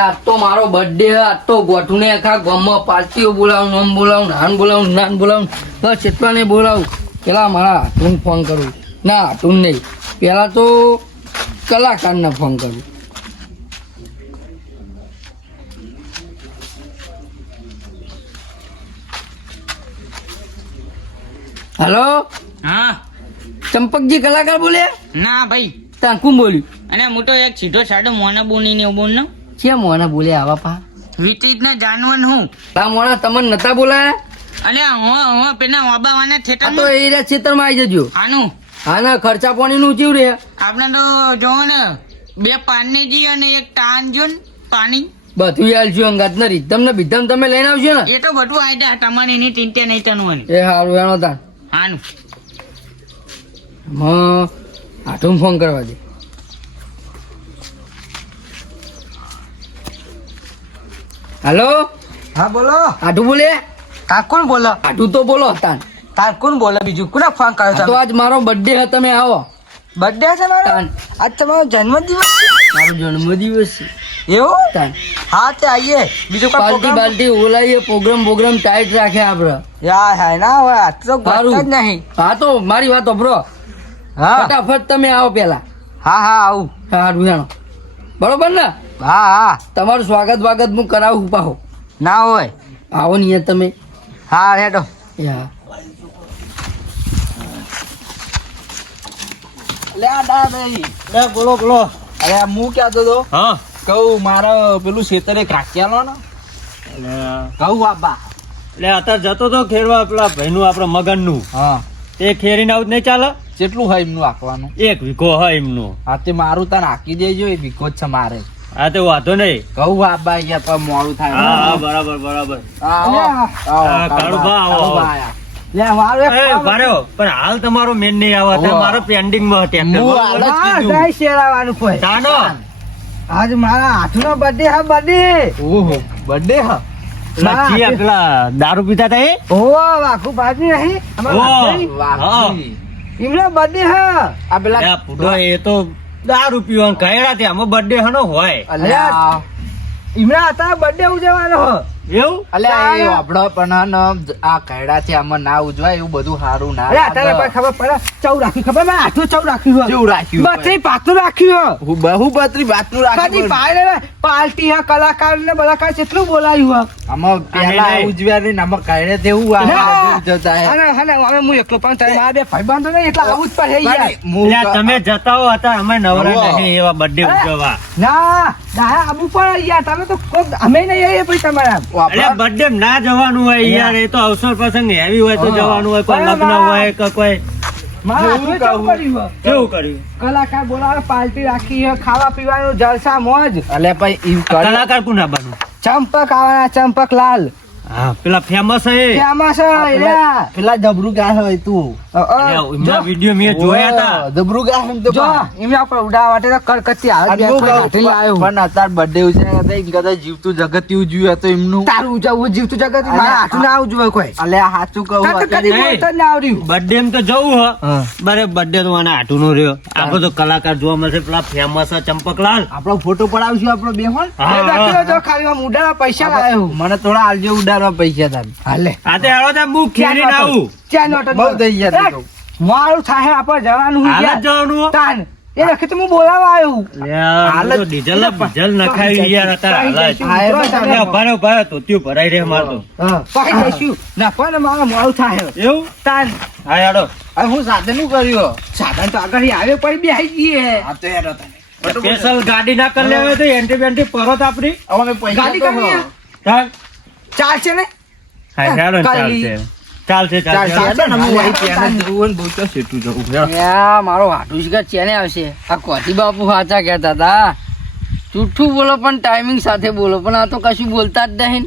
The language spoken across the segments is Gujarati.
આજ તો મારો બર્થડે આજ તો ગોઠું ને આખા ગામમાં પાર્ટીઓ બોલાવું નામ બોલાવું નાન બોલાવું બસ એટલા ને બોલાવું. પેલા મારા હાથું ફોન કરું ના હાથું નહીં પેલા તો કલાકારને ફોન કરું. હેલો હા ચંપકજી કલાકાર બોલ્યા? ના ભાઈ ત્યાં કોણ બોલ્યું? અને હું તો એક સીધો સાડો મોના બોની ને બોલ ને છે મોના બોલ્યા આવા પા વિચિત ના જાનવન હું તા મોના તમને નતા બોલાયા? અને હું પેલા વાબાવાના આ થેટર તો એ ક્ષેત્રમાં આવી જજો. આનું હા ના ખર્ચા પાણી નું ચીવ રે આપણે તો જોવો ને 2 પાનીજી અને 1 ટાન જો ને પાણી બધું આલશું અંગાત ને રીધમ ને બીધમ તમે લઈને આવજો ને. એ તો બધું આઈડા તમારે એની ચિંતા નહીં તનવાની. એ હારું એનો તાન આનું હાથું ફોન કરવા દે. હેલો હા બોલો આઠું બોલે? તા કોણ બોલો આઠું તો બોલો તાન. તાર કોણ બોલો બીજું કોના ફોન કર્યો આ તો આજ મારો બર્થડે છે તમે આવો. બર્થડે છે મારો તાન આજ તમારો જન્મદિવસ મારો જન્મદિવસ છે એવું તાન. હા તે આવીએ બીજું કોઈ પાર્ટી બાલ્ટી ઓલાઈએ પ્રોગ્રામ ટાઈટ રાખે આપડે. યાર હા ના હોય આ તો સારું. ગોઠતા જ નહીં. હા તો મારી વાત સાંભળો હા ફટાફટ તમે આવો પેલા. હા હા આવું હારું જાણો બરોબર ને? હા હા તમારું સ્વાગત હું કરાવું પાહો. ના હોય આવો ને તમે. હા હેડો યા લે આ દાદાજી લે બોલો બોલો. અરે આ હું કહેતો તો હા કહું મારે પેલું ખેતરે કાક્યા લો ને કહું બાબા. એટલે અત્યારે જતો તો ખેરવા પેલા ભાઈનું આપડે મગનનું હા એ ખેરીને આવું જ નહીં ચાલે. કેટલું હોય એમનું આખવાનું? 1 વીઘો હોય એમનું. હા તે મારું તાર હાકી દેજો એ વિકો જ છે મારે. હા તો વાંધો નહીં. કહું બાબા અહીંયા તો મોડું થાય. હા હા બરાબર બરાબર. આવો, હા, કાળુભા, આવો. કાળુભા આયા. લે મારું એક એ કામ ભાર્યો પણ હાલ તમારો મેન નહીં આવે અત્યારે ઓહો. મારો પેન્ડિંગ માં ટ્રેક્ટર હું હાલ જ કીધું. શેરાવાનું કોઈ તાનો આજ મારા હાથનો બર્થડે હા બર્થડે ઓહો બર્થડે હા. પેલા ચિયા પેલા દારૂ પીતા હતા એ ઓ વાકુ બાજુ નહીં અમારા ઓહ. ભાઈ વાઘજી. એમનો બર્થડે હા આ પેલા એ ફૂડો એ તો દારૂ પીવાનું કહેડા તે આમાં બર્થડે હનો હોય અલ્યા એમના હતા બર્થડે ઉજવવાનો હ એવું. અલ્યા એ આપડે પણ આ કયડા છે આમાં ના ઉજવાય એવું બધું સારું ના અરે તારે લાગે. ખબર પડે ચૌ રાખ્યું ખબર મેં હાથું ચૌ રાખ્યું કેવું રાખ્યું? બત્રી પાતું રાખ્યું હું બહુ બત્રી બાતનું કદી રાખ્યું. પાડે પાર્ટી હા કલાકાર ને બલાકાર કેટલું બોલાયું આમાં પેલા નહીં. ઉજવ્યા નહીં ને આમાં કયડે તેવું આ બધું ઉજવતા હે. હા હવે હું એકલો પણ તારે મારા બે ભાઈબંધો નહીં એટલે આવું જ પડે યાર હું એટલે તમે જતા હો હતા અમે નવરા ઓહો. નહીં એવા બર્થડે ઉજવવા. ના ના આબુ પણ યાર તમે તો કોક અમે નહીં આવીએ પછી તમારા એટલે વાપરા- બર્થડે ના જવાનું હોય યાર એ તો અવસર પ્રસંગ હેવી હોય તો હા. જવાનું હોય કોઈ લગ્ન હોય કે કોઈ મારા જેવું હાથમાં ચૌ કહું. કર્યું હે. કેવું કર્યું. કલાકાર બોલાવે પાર્ટી રાખી હે ખાવા પીવાનું જલસા મોજ અલ્યા ભાઈ ઈવ કરે. કલાકાર કોના બનવું. ચંપક આવવાના ચંપક લાલ હા પેલા ફેમસ હે ફેમસ હે પેલા- પેલા જબરું ગાય હોય તું એમના વિડીયો મેં જોયા હતા. જબરું ગાય એમ તો જો પણ. એમના પર ઉડાવવા માટે તો કડકતી આવે અને હું કહું, પણ અત્યારે birthday ઉજવ્યા કરતા એમ કદાચ જીવતું જગત ઉજવ્યું હતું એમનું. તારું ઉજવવું જીવતું જગત મારા હાથું ના ઉજવે કોઈ અલ્યા સાચું કહું તાર તો કદી અત્યારે- બોલતા જ ના આવડ્યું બર્થડે એમ તો જવું હ હા. બરે બર્થડે તો આના હાટુ નો રહ્યો આપડે તો કલાકાર જોવા મળશે પેલા ફેમસ ચંપકલાલ. આપણો ફોટો પડાવશું આપણો બે હોન. હા, એ હા, લખેલો જો ખાલી આમ ઉડાડવા પૈસા લાવ્યો મને થોડા આલજો ઉડાડવા પૈસા તાર. હાલે હા તે હાલો તાર હું ખેરીને આવું. ક્યાં નોટ બહુ થઈ ગયા તું તો. મારું થાય આપણે જવાનું હાલ જ યાર. જવાનું હો. તાન એ લખે તો હું બોલાવા આવ્યું યાર, હાલ હું જ- તો ડીઝલ નખાવી યાર અત્યારે હાલ જ. હા, એ તો તમે- અલ્યા, ઉભા રહો, ઉભા રહો, ધોતિયું ભરાઈ રહે મારે તો. પછી જઈશું ના પણ મારે મોડું થાય એવું તાન હા યાડો હવે હું સાથે નું કર્યું સાધન તો આગળ આવે પડી બેસી જઈએ આ તો યાર હતા. સ્પેશિયલ ગાડી ના કરી લેવાય તો એન્ટી બેન્ટી પરત આપડી હવે અમે પૈસા ગાડી તો કરવી હો. હે? ચાલ ચાલશે ને હા ચાલો ને, કાલી. ચાલશે ચાલશે ચાલશે. ચાલશે ને, હું અહીં ત્યાં જ જવું હોય ને બહુ તો સેટું જવું. યા, મારો હાટુ શિકાર ચેને આવશે આ કોઠી બાપુ સાચા કહેતા હતા જૂઠું બોલો પણ ટાઈમિંગ સાથે બોલો પણ આ તો કશું બોલતા જ નહીં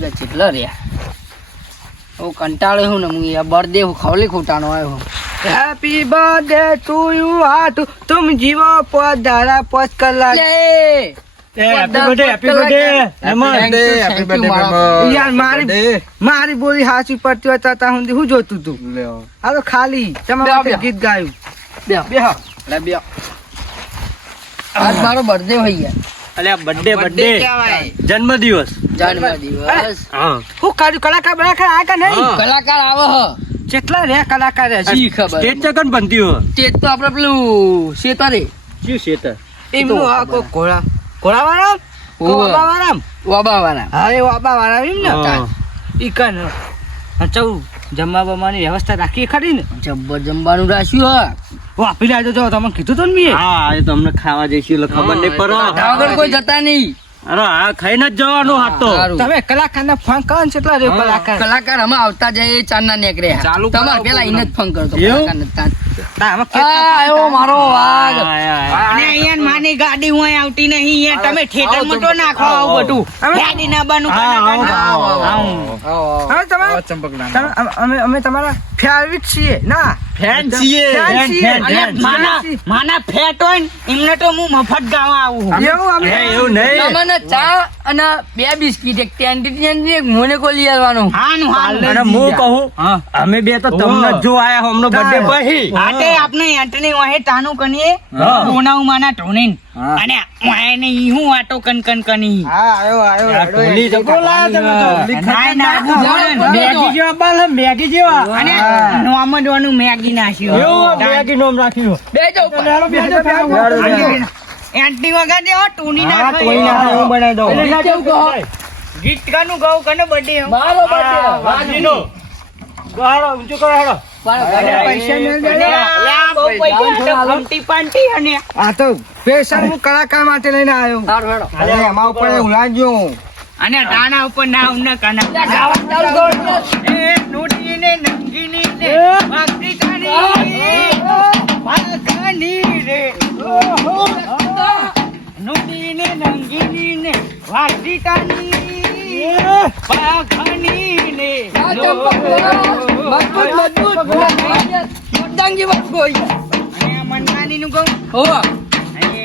ને. કેટલા રહ્યા હું કંટાળે હું ને હું યાર બર્થડે હું ખવલી ખોટાનો આવ્યો હું. હેપી બર્થડે ટુ યુ હાટુ તુમ જીવો પોધારા 5 કલાક લે! Happy birthday happy birthday Hemant. Thank you, happy thank birthday, you, મારા- Mama. યાર મારી બોલી હાચી પડતી હોય તો હું જોતું તું લ્યો. આ તો ખાલી બે, તમારે બે. ગીત ગાયું બેહો. બેહો લે બેહો. આજ મારો બર્થડે હોય યાર. અલ્યા બર્થડે બર્થડે કહેવાય. જન્મદિવસ. જન્મદિવસ. હા હું કર્યું કલાકાર બલાકાર આ કે નહીં હા. કલાકાર આવે હ. કેટલા રે કલાકાર હશે શી ખબર. સ્ટેજ ચકન બનતી હોય. સ્ટેજ તો આપણે પેલું શેતારે શું શેતર? એમનું આ કોઈ ઘોડા ઘોડાવાળા હોવે. વાળા વાબાવાના. હા એ વાળા એમ ને હા. ઈ કન ચૌ જમવા બમવાની વ્યવસ્થા રાખી ખરી ને જબ્બર જમવાનું રાખ્યું હ. વાપરી લેજો જો તમને કીધું તો ને મેં હા એ તો અમને ખાવા જઈશું એટલે ખબર નહીં પડે. બધા વગર કોઈ જતા નહીં. અરે હા ખાઈને જ જવાનું હાથ તો. સારું. તમે કલાકારને ફોન કરો ને કેટલા રહ્યો કલાકાર કલાકાર અમે આવતા જઈએ ચાંદના નેકરે ચાલુ કરો તમારે પેલા એને જ ફોન કરતો એવું? કલાકારને તાન. ના, આમાં આ કેટલા આવ્યો મારો વાઘ. અને અહીંયા માની ગાડી હોય આવતી નહીં અહીંયા તમે થિયેટરમાં તો નાખો આવું બધું ગાડી ના બનું હવે અમે તમારા ફેવરિટ છીએ ના ફેન છીએ. ફેન છીએ. ફેન. માના ફેટ હોય ને એમને તો હું મફત ગાવા આવું એવું અમે એવું નહીં. તમને ચા અને 2 બિસ્કિટ એક ટેન્ટી એક મોનેકો લઈ આવવાનો. હાનું હાનું અને હું કહું અમે બે તો તમને જ જો આયા હો હમણાં બર્થડે પછી. આટે આપણે એન્ટની વાહે તાનું કનીએ હા. કોનાઉ માના ટોણીન હા. અને વાહે ને ઈ હું આટો કન કન કની હા આવ્યો આ ટોલી તો બોલાયા તમે તો. ના ના મેગી જેવા બાલ હે, મેગી જેવા. અને નોમડવાનું મેગી નાખ્યું એવું મેગી નામ રાખ્યું. બેજો ઉપર. એન્ટી વગર દે ટોની હા, નાખો કોઈ ના થાય, હું બનાવી દઉં. એટલે કેવું કહો? ગીત કનું ગૌ કનો બર્થડે મારો birthday, હા, વાઘજીનો. હાલો, ઊંચું કરો, હાલો. પૈસા મેળ દે. બહુ પૈસા ફમટી પાંટી અને આ તો સ્પેશિયલ હું કલાકાર માટે લઈને આવ્યો સારું હેડો. અરે એમાં ઉપર ઉલાજો અને દાણા ઉપર ના ઉના કાના ત્યાં ગાવાનું ચાલુ કરો એટલે. એ નોટી ને નંગીની ને વાકરીતાની વાકની રે નોટી ને નંગીની ને વાકરીતાની વાકની ને આ ચંપક બોલો. મજબૂત મજબૂત વાત કોઈ. અને મનમાની નું કહું હોવા. અને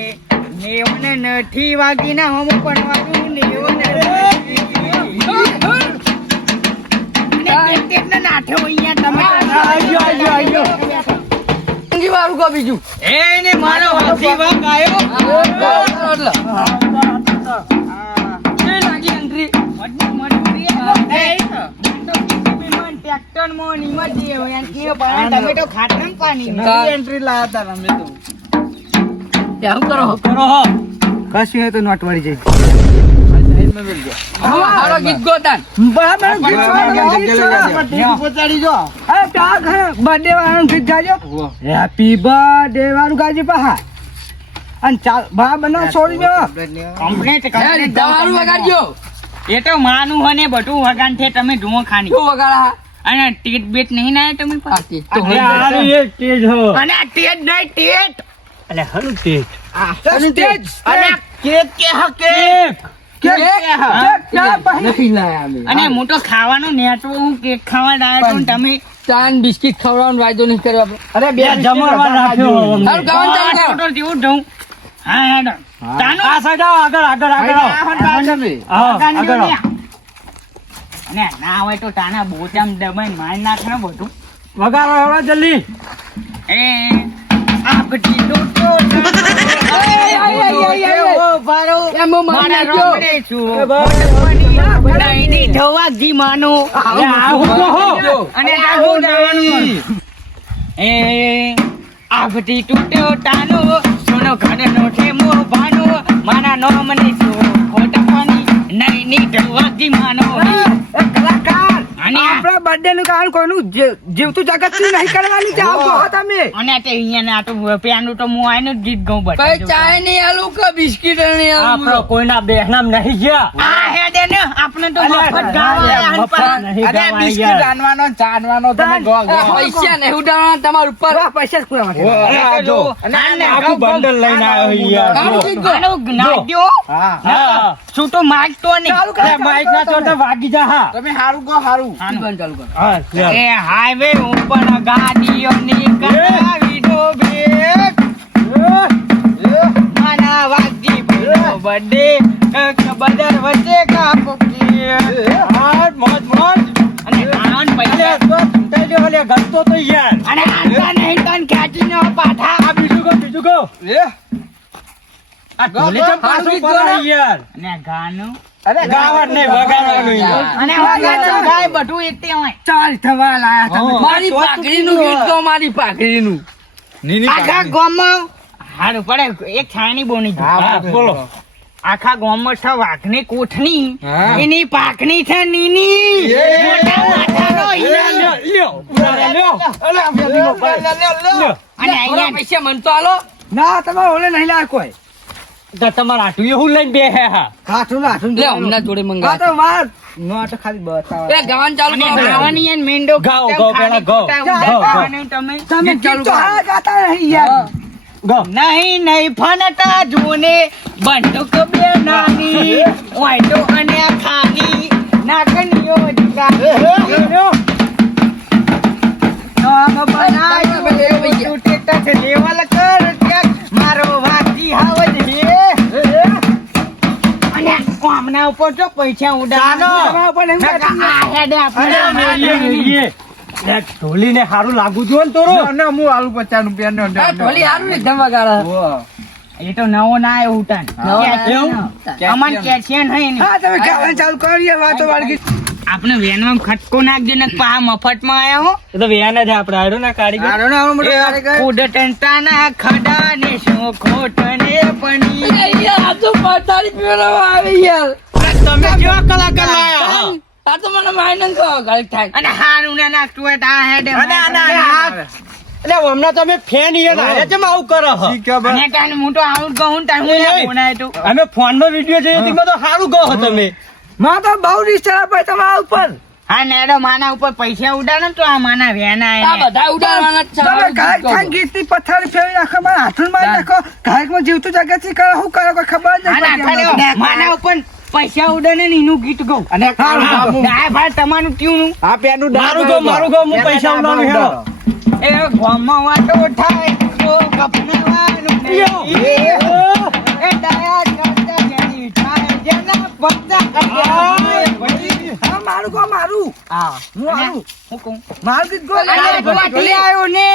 નેવને નથી વાગી ના હમ પણ વાગ્યું નેવને કેટલા નાઠો અહીંયા તમે જિંદગી વાળું કહો બીજું. એને મારો હાથી વાગ આવ્યો એટલે. કેવી લાગી entry? ટ્રેક્ટર માં નીમા દે તમે તો ખાતરમ પાણી એન્ટ્રી લાયા તા અમે તો ત્યાં શું કરો? કરો હો. કશું હોય તો નોટ વાળી જાય હાલો ગીત ગો તાન. બરાબર પહોંચાડી જો બર્થડે વાળાનું ગીત ગાજો હેપી બર્થડે વાળું ગાજો પહા અને ચાલ બા બના છોડી દો કમ્પ્લેટ હે, દવાનું વગાડજો. એ તો માનું હને બધું વગાન છે તમે જુઓ ખાની શું વગાડા? અને ટેટ બેટ નહીં ના તમે આ તે તો અરે, હોય. આનું એ સ્ટેજ હો. અને આ ટેટ નહીં ટેટ અલે, હાનું સ્ટેજ? સ્ટેજ અને કેક કે હકે નથી લાયા અમે. અને હું તો ખાવાનું નેટવો હું કેક ખાવા ડાયો છું ને તમે ચાન બિસ્કિટ ખવડાવવાનો વાયદો નહીં કર્યો આપણે. અરે બે જમણવાર રાખ્યો હો અમને. હારું ગાવાનું ચાલુ કરો. તો જેવું જઉં હા હેડો તાનું આ સાઈડ આવો, આગળ આગળ આગળ આવો. આવો, વગાન આગળ દ્યો આવો. ને. અને ના હોય તો તાના બોચામ દબાઈને મારી નાખ ને બધું વગાડો હવે જલ્દી. એ આ બધી તો એમાં મારી નાખ્યો. ડાયની ધવાજી માનો અરે, આ હું કહો. અને આ હું જવાનું એ આ બધી તૂટ્યો ટાનો સોનો ઘરનો છે મોર ભાનો મારા નોમને છો ખોટા પાણી નહીં ની ધવાજી માનો કલાકાર અને આપણા બર્થડે નું કારણ કોઈનું જીવતું જગત નહીં કરવાની છે આવો કહો તમે અને તે અહીંયા ના તો પેનું તો હું આનું જ ગીત ગાઉં કઈ બતાવજો ચાય નહીં આલું કે બિસ્કિટ નહીં આપણો આલું? કોઈના બેહનામ નહીં ગયા. આ હેડે ને આપણે તો મફત ગાવા આયા હન મફત નહીં ગાવા યાર. જાનવાનો આ પૈસા નહીં ઉડાડવાના તમારા ઉપર. પૈસા જ પૂરા માટે અરે, આ જો. આખું બંડલ લઈને આવ્યો યાર. આનું જો. ગીત ગો. આનું નાખ્યો હા. શું તો માગતો નહીં અરે, માઈક ના ચોટે વાગી જા હા. તમે હારું કહો હારું ગીત ગાવાનું ચાલુ કરો. હા, ચાલ. એ હાઈવે ઉપર ગાડીઓની કરાવી દો બ્રેક મારા વાગી પેલો બર્થડે બદર વચ્ચે કાપો હા, મોજ મોજ. અને ખાવાનું અલે, પૈસા તો છૂટાઈ ગયો, અલે, ગળતો તો યાર. અને આલતા નહીં તન ખેંચીને પાછા આ બીજું કહો, બીજું કહો. આ ઢોલે તો પાછો પડાય યાર. અને આ ગાનું ગાવાનું નહીં, વગાડવાનું યાર. અને વગાડવાનું ગાય બધું એક તે હોય. ચાલ થવા લાયા તમે. મારી પાઘડીનું ગીત ગાઓ, મારી પાઘડીનું. આખા ગામમાં હારું પડે એક છાણી બોની હા, બોલો. આખા ગામમાં છે વાઘની કોઠની હા. એની પાકની છે નીની મોટા માથાનો હીરો. લ્યો, લ્યો. અલે આ બેબીનો ભાઈ. લ્યો. અને થોડા અહીંયા પૈસા મને તો આલો. ના તમે ઓલે નહીં લાયા કોઈ. તો તમારા હાટુ એ હું લઈને બેહે હા. હાથું લે હમણાં જોડે આ મંગા. તો વાર નો તો ખાલી બતાવા. એ ગાવાનું ચાલુ અને કરો. ગાવાની એને મેંડો ગાઓ, કેમ ગાઓ, ખાલી પેલા ગાઓ. ખોટા ગાઓ, ગાઓ. ઉડાડવાનું તમે તમે ગીત ચાલુ ગીત તો કરો. હા ગાતા નહીં યાર. ગો. નહીં નહીં ફનતા જોને બંદૂક બે નાની વાઈટો અને આ ખાની નાકનીઓ લ્યો. નામ બનાયો તૂટે ટચ લેવલ કર ત્યાગ મારો વાતી હાવજ હે અને કોમના ઉપર જો પૈસા ઉડાડવાનો તમારા ઉપર નહીં નકા આ હેડે અરે આપણે એ. લે, ઢોલીને હારું લાગુ જો ને તોરો. ના હું આલુ 50 રૂપિયા નો આ ઢોલી હારું એકદમ વગાડે. એ તો નવો ના આવ્યો ઉતાન એવું? અમન કેશિયન હે ને હા તમે ગાવાનું ચાલુ કરો યાર વાતો વાળગી. આપણે વેનમાં ખટકો નાખજો ને પા મફતમાં આયા હો એ તો વેન જ આપણે આડો ના કારીગર. આરો ને આવો મોટો કારીગર. કુડટંટાના ખડા ને શું ખોટ ને પણી એ યાર, આ તો 45 રૂપિયાનો આવે યાર. તમે કેવા કલાકાર લાયા હા? આ તો મને માઇનન કહો ગાળી થાય. અને હારું ના નાખતું હોય તો આ હેડે અને એટલે હમણાં તમે ફેન ઈયન હારે કેમ આવું કરો હો? અને તાને હું તો આવું જ કહું તાને હું ના બોલાય તું અમે ફોનમાં વિડિયો જોઈએ તેમાં તો સારું કહો તમે. માં તો બહુ રિશ્તા ભાઈ તમારા ઉપર. હા નેડો માના ઉપર પૈસા ઉડાડો ને તો આ માના વેના આ આયા બધા ઉડાડવાના જ છે. તમે ગાયક ખાન ગીતની પથારી ફેરવી નાખો મારા હાથું મારી નાખો. ગાયકમાં જીવતું જગતથી કરો શું કરો કોઈ ખબર જ હા નહીં પડતી ના અમને. માના ઉપર પૈસા ઉડાડે ને એનું ગીત ગાઉં અને કાળું હા, ગામું. હા, ભાઈ તમારું ટ્યુન આ પેનું મારું ગો હું પૈસા ઉડાડું હેરો. એ ગામમાં વાતો થાય તો કપનાવાનું નહીં. એ ડાયા કરતા જેની થાય જેના પત્તા હા મારું ગો મારું. હા હું આવું. હું કહું મારું ગીત ગો. અરે ચોથી આવ્યો ને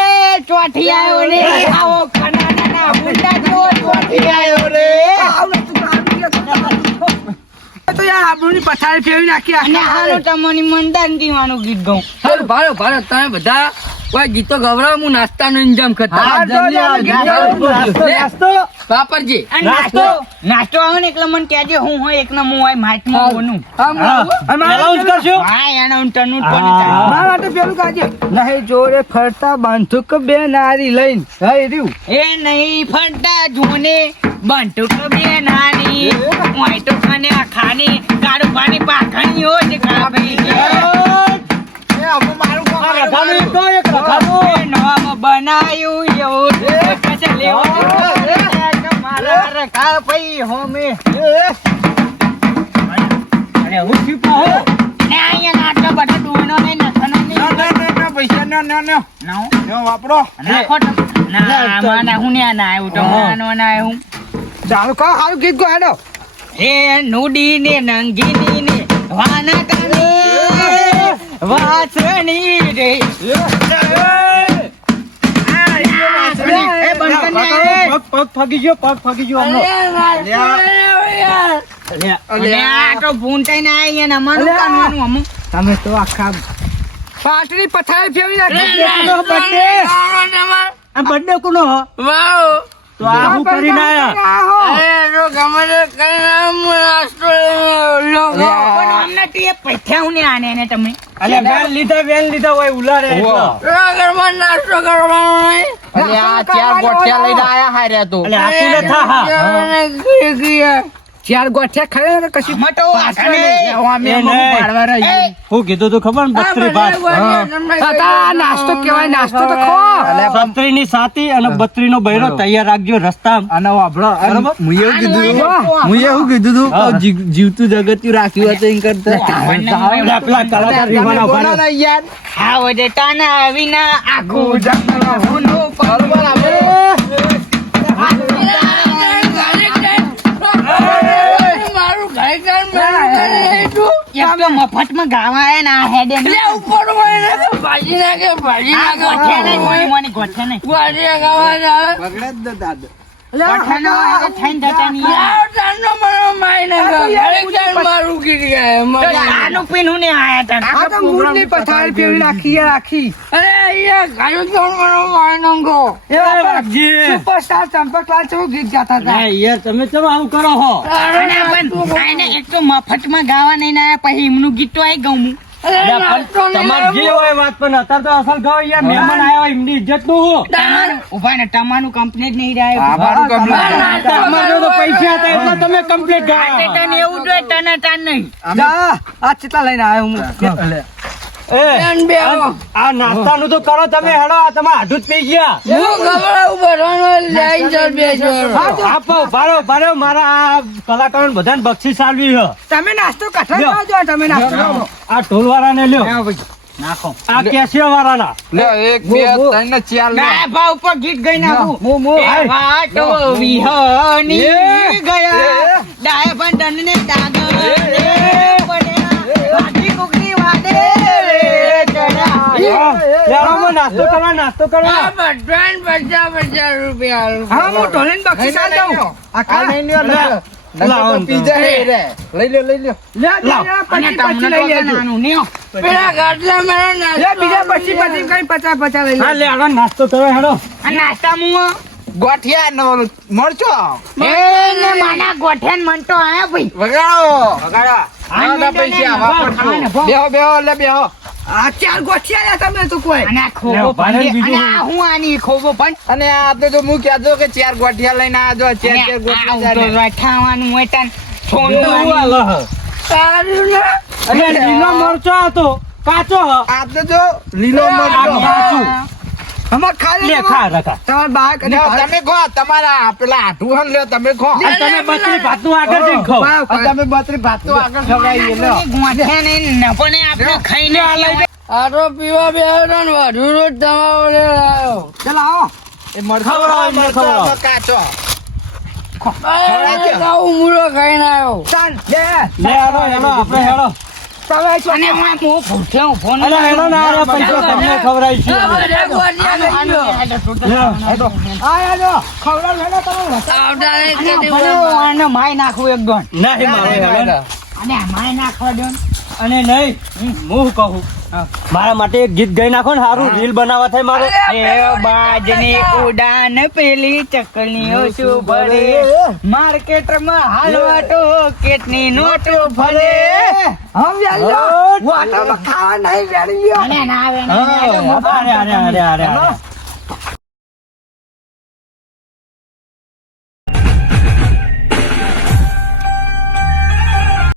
ચોથી આવ્યો ને આવો કનાના ગુંડા જેવો ચોથી આવ્યો રે આવું નતું તો આવું યાર. તો યાર આબરૂની પથારી ફેરવી નાખી અને આખા. હાલો તમને મંદાન દીવાનું ગીત ગાઉં હારું, ભારો તમે બધા કોઈ ગીતો ગવડાવો, હું નાસ્તાનો ઇંતજામ કરતા. હા, જલ્દી આવો, ગીત ગાઓ. નાસ્તો. વાપરજે. અને નાસ્તો આવે ને એટલે મને કહેજે હું હોય એકનો હું હોય માઇકમાં બોલું હા, હું આવું. એનાઉન્સ કરશો? હા એના હું ટનું જ હા. બની જાય મારા માટે પેલું કાજે નહીં જોડે ફરતા બાંધુક બે નારી લઈને હઈ રહ્યું. એ નહીં ફરતા જોને બંટુક બે નાની હોય તો ખાને આ ખાની કાળું પાણી પાખણી હો જ કાપી છે આ રથાનું એક તો એક રથાનું. એ નામ બનાયું એવું પછી લેવો મારા રખા પઈ હોમે અરે હું છીપા હો. ને અહીંયા આટલો બધો ડોનો ને નથનો ને પૈસા નાઓ વાપરો. નાખો તો. ના માના હું ને ના આવ્યું તો માનો ના આવ્યું ચાલુ કરો સારું ગીત ગો હેડો. એ નુડી ને નંગીની ને વાના કાને વાસણી રે એ બંકન ને પગ ફાગી ગયો, પગ ફાગી ગયો હમણાં. અને આ તો ભૂંટાઈ ને આઈ ને અમારું કાનવાનું અમુક તમે તો આખા પાટની પથારી ફેરવી નાખી. આ birthday કોનો હો? વાવ. તો આ હું કરીને આયા? એ જો ગમે તે કરીને હું નાસ્તો લઈને લો. પણ અમને તો એ પૈથ્યા ને આને ને તમે અલ્યા વેન લીધા હોય ઉલારે એટલો. પેલા ઘરમાં નાસ્તો કરવાનો નહીં. અને આ ચાર ગોઠિયા લઈને આયા અલ્યા આ કોને થા હા? ચાર ગોઠિયા ખાય ને કશું અમે તો આખને એ નહીં. હું કીધું તું ખબર ને બત્રી ભાત. આ નાસ્તો કેવાય નાસ્તો તો ખો. બત્રી ની સાતી અને બત્રી નો બૈરો તૈયાર રાખજો રસ્તામાં. અને વાપરો બરોબર? હું એવું કીધું તું હા. જીવતું જગત રાખ્યું હતું એમ કરતા અલ્યા પેલા કલાકાર વિમાન ઉભા રહે. હા વડે તાના વિના આખું જંગલ હુંનું મારું ઘરે ઘર મેળવું એક તો મફતમાં ગાવા આયા ને આ હેડે ને. ઉપર ભાજી નાખે ભાજી આ ગોઠિયા નહીં, નાખે મોની મોની ગોઠિયા નહીં. ભાજી નાખવા બગડે જ દાદા. પઠાનો એ થઈને જતા નહીં યાર. યાર, તારનો મને મારી નાખ્યો. ખરેખર મારું કીધી ગયા. તો મારી- આનું પીનું ને આયા તા. આ તો મૂળની પથારી ફેરવી નાખી યાર આખી. અરે અહીંયા ખરેખર મને મારી નાખ્યો. એ આપણે વાઘજી. સુપરસ્ટાર ચંપકલાલ કેવું ગીત ગાતા હતા. ના યાર તમે ચલો આવું કરો હો અને પણ આને એક તો મફતમાં ગાવા નહીં આયા પછી એમનું ગીત તો આઈ ગયું. અરે નાસ્તો નહીં તમારે જે લાવ્યો. હોય વાત પણ અત્યારે તો અસલ ગાવ યાર મહેમાન આવ્યા હોય એમની ઇજ્જત નું હું તમારું ઉભા ને તમારું કમ્પ્લેટ નહીં રહ્યો. અમારું complete. તમારે જો તો પૈસા હતા એટલે તમે કમ્પ્લીટ ગાવ તને એવું જોઈએ તને તાન નહીં. જા, આ ચેટલા લઈને આવ્યો હું. બેન બેહો. આ નાસ્તાનું તો કરો તમે હેડો આ તમે આઢું જ પી ગયા હું ગભરાવું ભરવાનો લઈને ચાલ બેસો. આપો ભારો મારા આ કલાકારો બધાને બક્ષીસ આલવી છે તમે નાસ્તો કઠણ લ્યો. ખાજો, તમે નાસ્તો કરો. આ ઢોલ વાળાને લ્યો નાખો. આ કેશિયો વાળાના ગાય ભાવ ઉપર ગીત ગઈ નાખું. મો. એ વાટો વિહોની ગયા ડાય બંધનને ડાગરે પડ્યા વાટી કુકરી વાડે ચડ્યા. નાસ્તો કરો નાસ્તો કરો આ બધાને 50 રૂપિયા આલું. હા, હું ઢોલીને બક્ષીસ આલ દઉં. આ ખા. લે, લે, અને પછી તમને લઈ તો લેજો. નાનું નહીં હો. પેલા ગાટલા મારો લે, નાસ્તો બીજા પછી કઈ 50 લઈ હા લેજો. લે આનો નાસ્તો કરો હેડો આ નાસ્તા મું એ ને માના ગોઠેન મન તો આયા ભાઈ. આ ચાર ગોઠિયા લ્યા તમે તો કોઈ. અને આ ખોબો લ્યો, ભારે પણ બીજું અને આ હું આની ખોબો પણ અને આપણે તો હું કહેતો કે 4 ગોઠિયા લઈને આવજો 4 અને આ ગોઠિયા તો ચાલે. રઠાવાનું હોય તાન સોનું એવું આની. હાલે હે. સારું ને. અને લીલો મરચો હતો કાચો હ આ તો જો લીલો આ મરચો. કાચું અમાર ખાલી લે ખા રખા તમાર બાઈક અને લ્યો, તમે ખો તમારા પેલા આઠું હન લ્યો તમે ખો અને તમે બત્રી ભાતનું આગળ જઈને ખાઓ. અને તમે 32 ભાત તો આગળ ખવડાવીએ લ્યો. ગોઠેન એ નપણે આપણે ખાઈને આલાઈ. આ તો પીવા બેહ્યો તો ને વધુ રોજ તમારો ઓલે લાવ્યો. ચાલ આવો. એ મરચો ખવડાવો, એમને મરચો ખવડાવો. કાચો. અરે, આવું મૂળો ખાઈને આવ્યો. ચાલ, લે. લે હેડો હેડો આપણે હેડો તમે છો. અને હું ભૂખ્યો ઉભો ન અરે હેડો ને આ પૈસા તમને ખવડાવી છે આ બધા ગોળિયા લઈ ગયો. આ યાર, ખવડાવ હેડો તમે. આવતા નહીં અને કદી ભલે બોલાવો. આને માય નાખવું એક દોન. નહીં મારે હેડો અને આ માય નાખવા દો ને. અને નહીં હું કહું મારા માટે એક ગીત ગાઈ નાખો ને સારું રીલ બનાવવા થાય મારો એ બાજની ઉડાન પેલી ચકલીઓ શું ભરે માર્કેટમાં હાલવા તો કેટલી નોટ ભરે. હમ યાર, હટ. વાટામાં ખાવા નહીં વેળી લ્યો. અને ના આવે ને અરે અરે અરે અરે અરે